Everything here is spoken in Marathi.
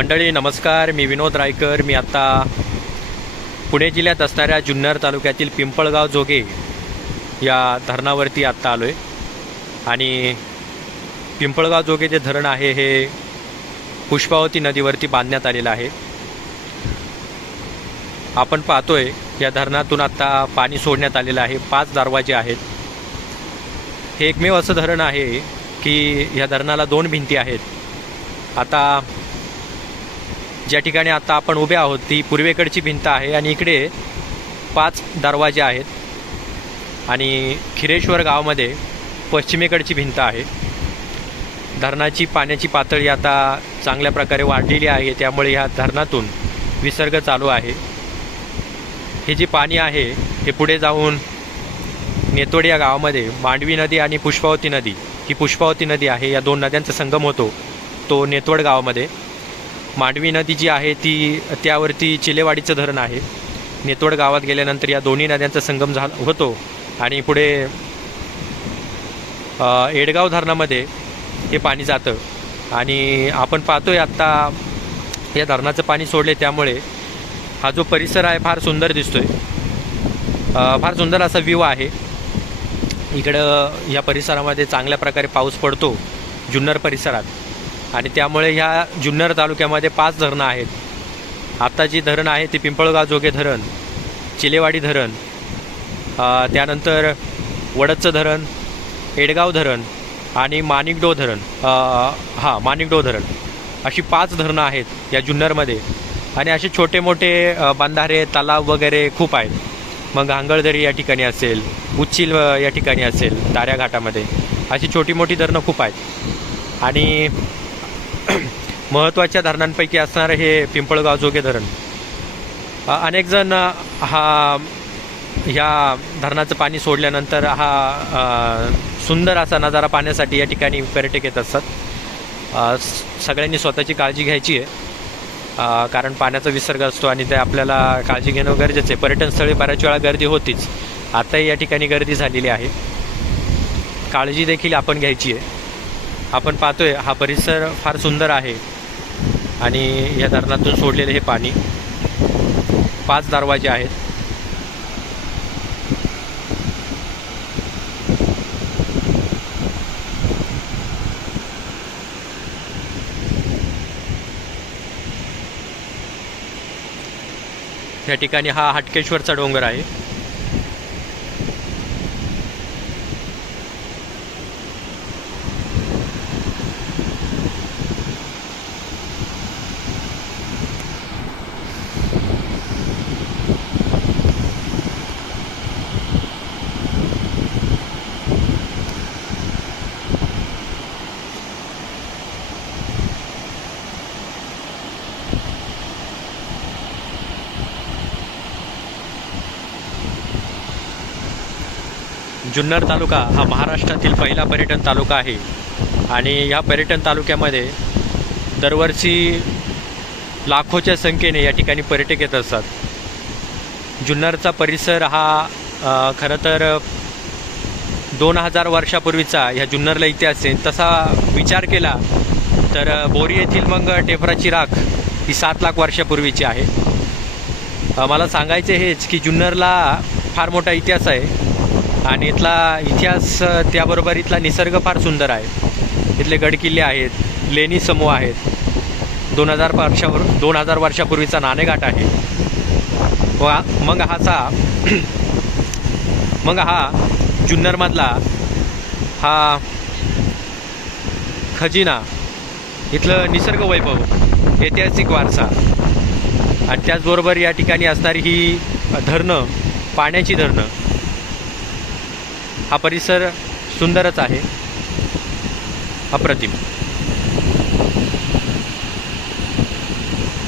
मंडळी नमस्कार, मी विनोद रायकर. मी आत्ता पुणे जिल्ह्यात असणाऱ्या जुन्नर तालुक्यातील पिंपळगाव जोगे या धरणावरती आत्ता आलो आहे. आणि पिंपळगाव जोगे जे धरण आहे हे पुष्पावती नदीवरती बांधण्यात आलेलं आहे. आपण पाहतोय या धरणातून आत्ता पाणी सोडण्यात आलेलं आहे. 5 दरवाजे आहेत. हे एकमेव असं धरण आहे की या धरणाला 2 भिंती आहेत. आता ज्या ठिकाणी आता आपण उभे आहोत ती पूर्वेकडची भिंत आहे आणि इकडे 5 दरवाजे आहेत. आणि खिरेश्वर गावामध्ये पश्चिमेकडची भिंत आहे. धरणाची पाण्याची पातळी आता चांगल्या प्रकारे वाढलेली आहे, त्यामुळे ह्या धरणातून विसर्ग चालू आहे. हे जे पाणी आहे हे पुढे जाऊन नेतोड या गावामध्ये मांडवी नदी आणि पुष्पावती नदी, ही पुष्पावती नदी आहे, या 2 नद्यांचा संगम होतो तो नेतोड गावामध्ये. मांडवी नदी जी आहे त्यावरती चिलेवाडीचं धरण आहे. नेतोड गावात गेल्यानंतर या दोन्ही नद्यांचा संगम होतो आणि पुढे एडगाव धरणामध्ये हे पाणी जातं. आणि आपण पाहतोय आत्ता या धरणाचं पाणी सोडले, त्यामुळे हा जो परिसर आहे फार सुंदर दिसतोय. फार सुंदर असा व्ह्यू आहे. इकडं या परिसरामध्ये चांगल्या प्रकारे पाऊस पडतो जुन्नर परिसरात, आणि त्यामुळे ह्या जुन्नर तालुक्यामध्ये 5 धरणं आहेत. आत्ता जी धरण आहे ती पिंपळगाव जोगे धरण, चिलेवाडी धरण, त्यानंतर वडदचं धरण, एडगाव धरण आणि माणिकडोह धरण, माणिकडोह धरण, अशी 5 धरणं आहेत या जुन्नरमध्ये. आणि असे छोटे मोठे बंधारे तलाव वगैरे खूप आहेत. मग हांगळदरी या ठिकाणी असेल, उच्चिल या ठिकाणी असेल, ताऱ्या घाटामध्ये अशी छोटी मोठी धरणं खूप आहेत. आणि महत्त्वाच्या धरणांपैकी असणारं हे पिंपळगाव जोगे धरण. अनेक जण ह्या धरणाचं पाणी सोडल्यानंतर सुंदर असा नजारा पाहण्यासाठी या ठिकाणी पर्यटक येत असतात. सगळ्यांनी स्वतःची काळजी घ्यायची आहे, कारण पाण्याचा विसर्ग असतो आणि ते आपल्याला काळजी घेणं गरजेचं आहे. पर्यटनस्थळी बऱ्याच वेळा गर्दी होतीच, आताही या ठिकाणी गर्दी झालेली आहे. काळजी देखील आपण घ्यायची आहे. आपण पाहतोय हा परिसर फार सुंदर आहे. आणि या धरणातून सोडलेले हे पाणी 5 दरवाजे आहेत. या ठिकाणी हा हटकेश्वरचा डोंगर आहे. जुन्नर तालुका हा महाराष्ट्रातील पहिला पर्यटन तालुका आहे. आणि या पर्यटन तालुक्यामध्ये दरवर्षी लाखोच्या संख्येने या ठिकाणी पर्यटक येत असतात. जुन्नरचा परिसर हा खरं तर 2000 वर्षापूर्वीचा ह्या जुन्नरला इतिहास आहे. तसा विचार केला तर बोरी येथील मग टेफराची राख ही 7 लाख वर्षापूर्वीची आहे. मला सांगायचे हेच की जुन्नरला फार मोठा इतिहास आहे. आणि इथला इतिहास त्याबरोबर इथला निसर्ग फार सुंदर आहे. इथले गडकिल्ले आहेत, लेणी समूह आहेत, 2000 वर्षापूर्वीचा नाणेघाट आहे. मग हा जुन्नरमधला हा खजिना, इथलं निसर्ग वैभव, ऐतिहासिक वारसा, आणि त्याचबरोबर या ठिकाणी असणारी ही धरणं, पाण्याची धरणं, हा परिसर सुंदरच आहे, अप्रतिम.